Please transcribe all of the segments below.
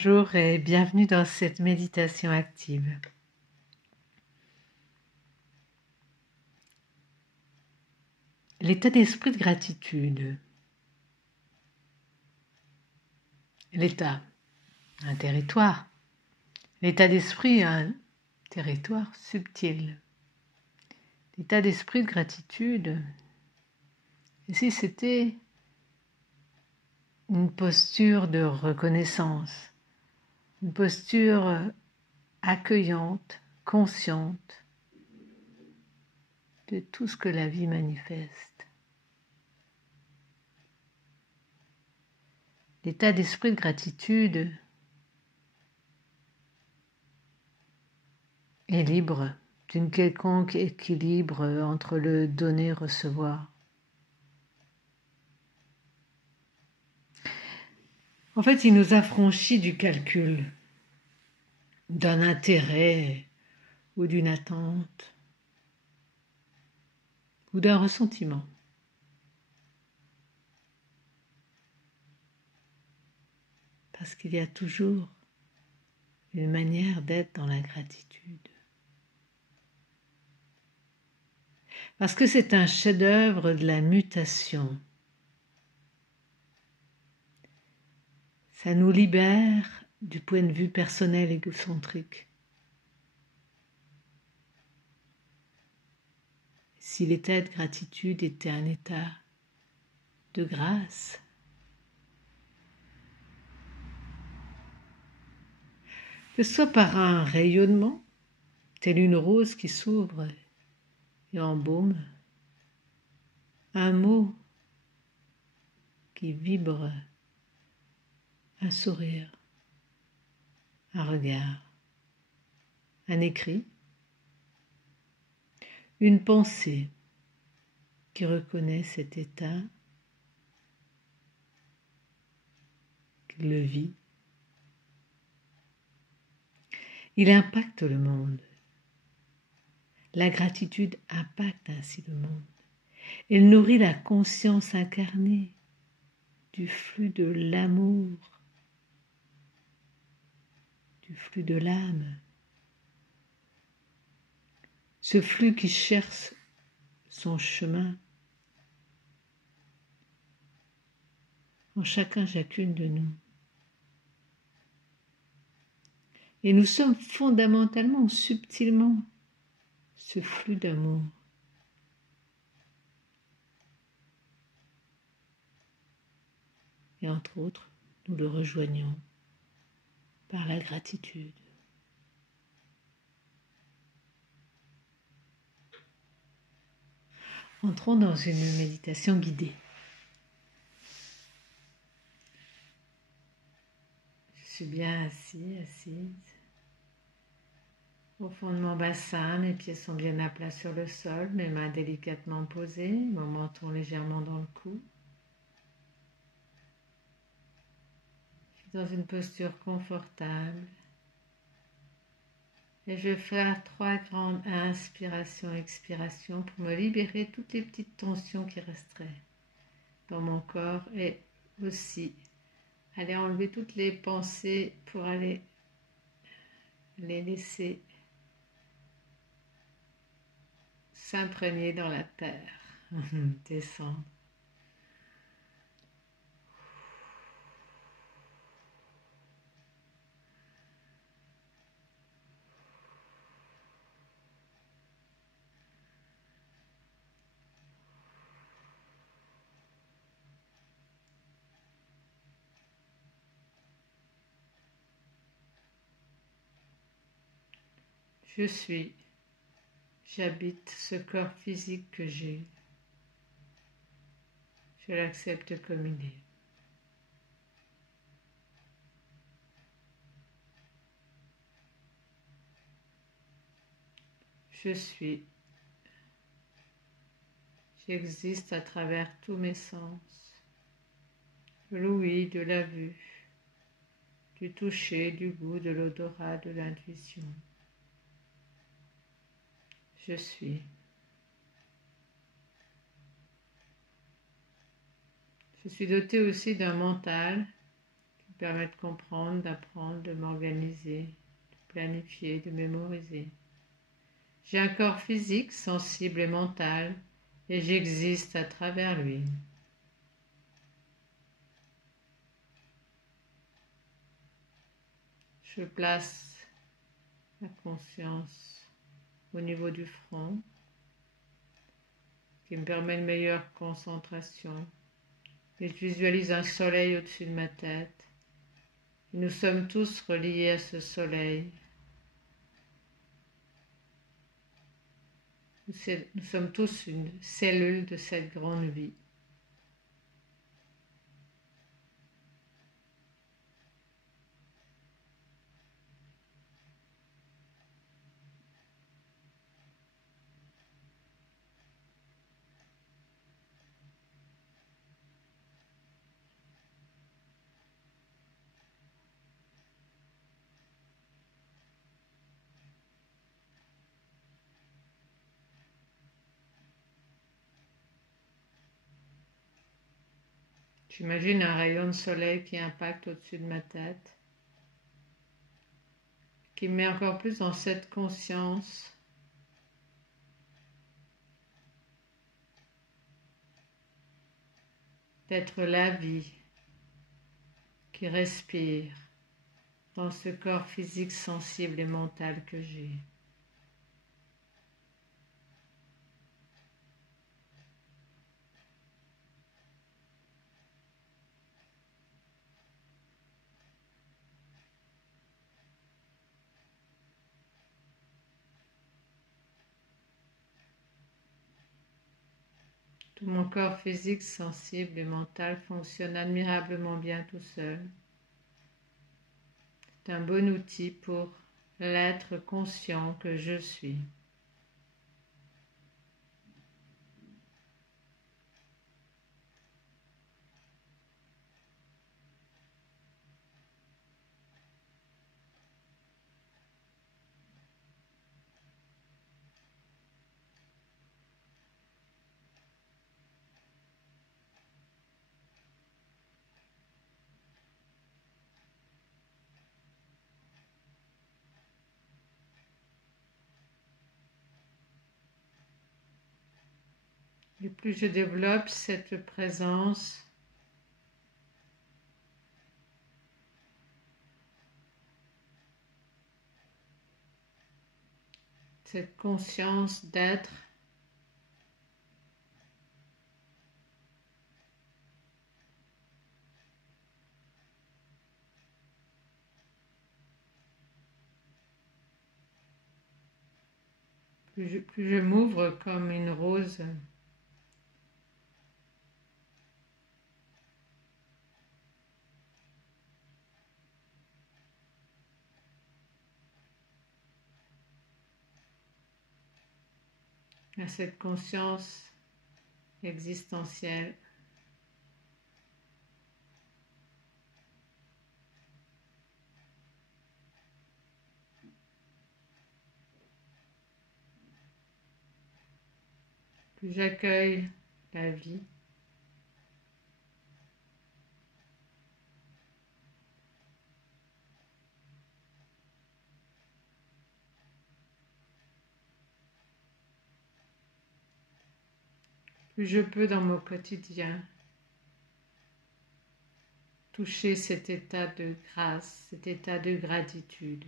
Bonjour et bienvenue dans cette méditation active. L'état d'esprit de gratitude. L'état, un territoire. L'état d'esprit, un territoire subtil. L'état d'esprit de gratitude, et si c'était une posture de reconnaissance, une posture accueillante, consciente de tout ce que la vie manifeste. L'état d'esprit de gratitude est libre d'une quelconque équilibre entre le donner-recevoir. En fait, il nous affranchit du calcul, d'un intérêt ou d'une attente ou d'un ressentiment. Parce qu'il y a toujours une manière d'être dans la gratitude. Parce que c'est un chef-d'œuvre de la mutation. Ça nous libère du point de vue personnel égocentrique. Si l'état de gratitude était un état de grâce, que ce soit par un rayonnement, telle une rose qui s'ouvre et embaume, un mot qui vibre, un sourire, un regard, un écrit, une pensée qui reconnaît cet état, qui le vit. Il impacte le monde. La gratitude impacte ainsi le monde. Elle nourrit la conscience incarnée du flux de l'amour, du flux de l'âme. Ce flux qui cherche son chemin en chacune de nous. Et nous sommes fondamentalement, subtilement, ce flux d'amour. Et entre autres, nous le rejoignons par la gratitude. Entrons dans une méditation guidée. Je suis bien assis, assise. Au fond de mon bassin, mes pieds sont bien à plat sur le sol, mes mains délicatement posées, mon menton légèrement dans le cou. Je suis dans une posture confortable. Et je vais faire 3 grandes inspirations, expirations pour me libérer de toutes les petites tensions qui resteraient dans mon corps et aussi aller enlever toutes les pensées pour aller les laisser s'imprégner dans la terre, descendre. Je suis, j'habite ce corps physique que j'ai. Je l'accepte comme il est. Je suis, j'existe à travers tous mes sens, de l'ouïe, de la vue, du toucher, du goût, de l'odorat, de l'intuition. Je suis. Je suis dotée aussi d'un mental qui permet de comprendre, d'apprendre, de m'organiser, de planifier, de mémoriser. J'ai un corps physique, sensible et mental, et j'existe à travers lui. Je place la conscience au niveau du front, qui me permet une meilleure concentration. Et je visualise un soleil au-dessus de ma tête. Et nous sommes tous reliés à ce soleil. Nous sommes tous une cellule de cette grande vie. J'imagine un rayon de soleil qui impacte au-dessus de ma tête, qui me met encore plus dans cette conscience d'être la vie qui respire dans ce corps physique, sensible et mental que j'ai. Tout mon corps physique, sensible et mental fonctionne admirablement bien tout seul. C'est un bon outil pour l'être conscient que je suis. Et plus je développe cette présence, cette conscience d'être, plus je m'ouvre comme une rose à cette conscience existentielle. Plus j'accueille la vie, plus je peux dans mon quotidien toucher cet état de grâce, cet état de gratitude.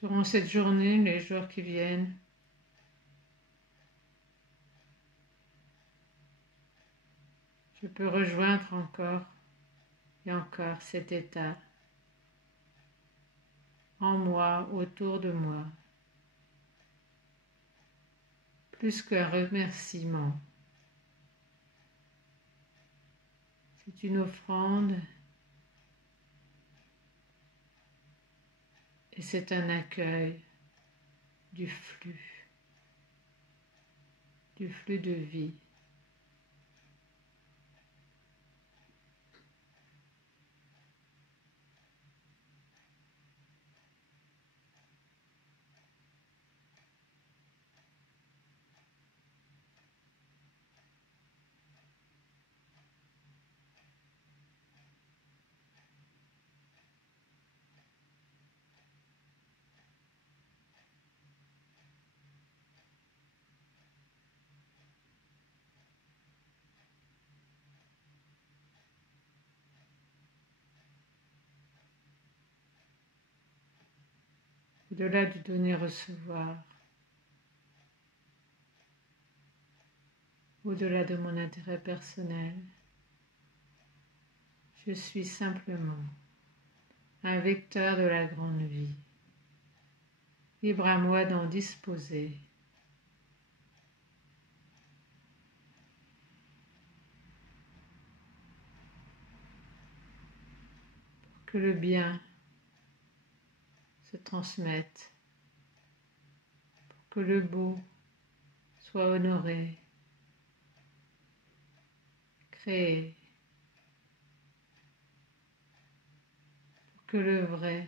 Durant cette journée, les jours qui viennent, je peux rejoindre encore et encore cet état en moi, autour de moi, plus qu'un remerciement. C'est une offrande et c'est un accueil du flux de vie. Au-delà du donner-recevoir, au-delà de mon intérêt personnel, je suis simplement un vecteur de la grande vie. Libre à moi d'en disposer. Pour que le bien se transmette, pour que le beau soit honoré, créé, pour que le vrai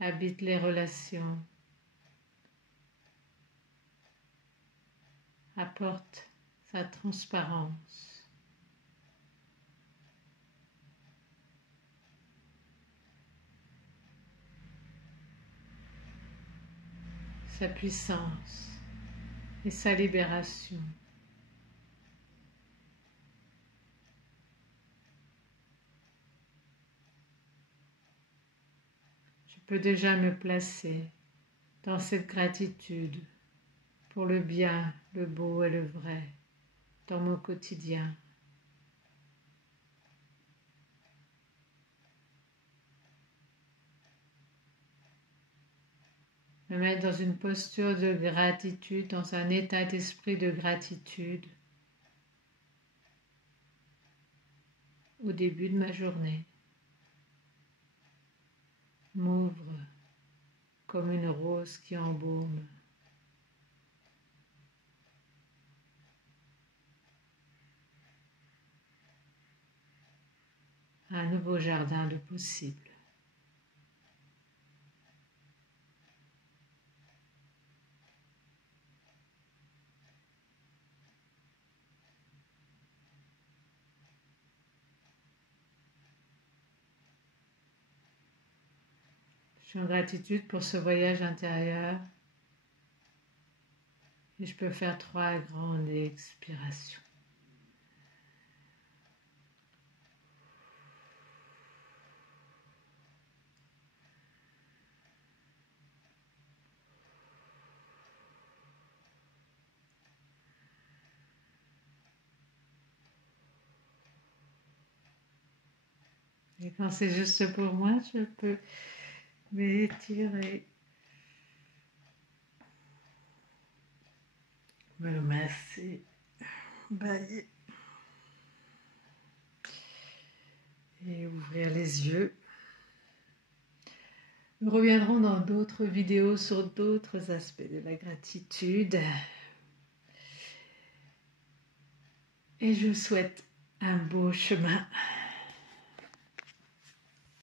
habite les relations, apporte sa transparence. Sa puissance et sa libération. Je peux déjà me placer dans cette gratitude pour le bien, le beau et le vrai dans mon quotidien. Me mettre dans une posture de gratitude, dans un état d'esprit de gratitude au début de ma journée. M'ouvre comme une rose qui embaume. Un nouveau jardin de possibles. Je suis en gratitude pour ce voyage intérieur et je peux faire 3 grandes expirations. Et quand c'est juste pour moi, je peux m'étirer, me masser, bailler et ouvrir les yeux. Nous reviendrons dans d'autres vidéos sur d'autres aspects de la gratitude. Et je vous souhaite un beau chemin.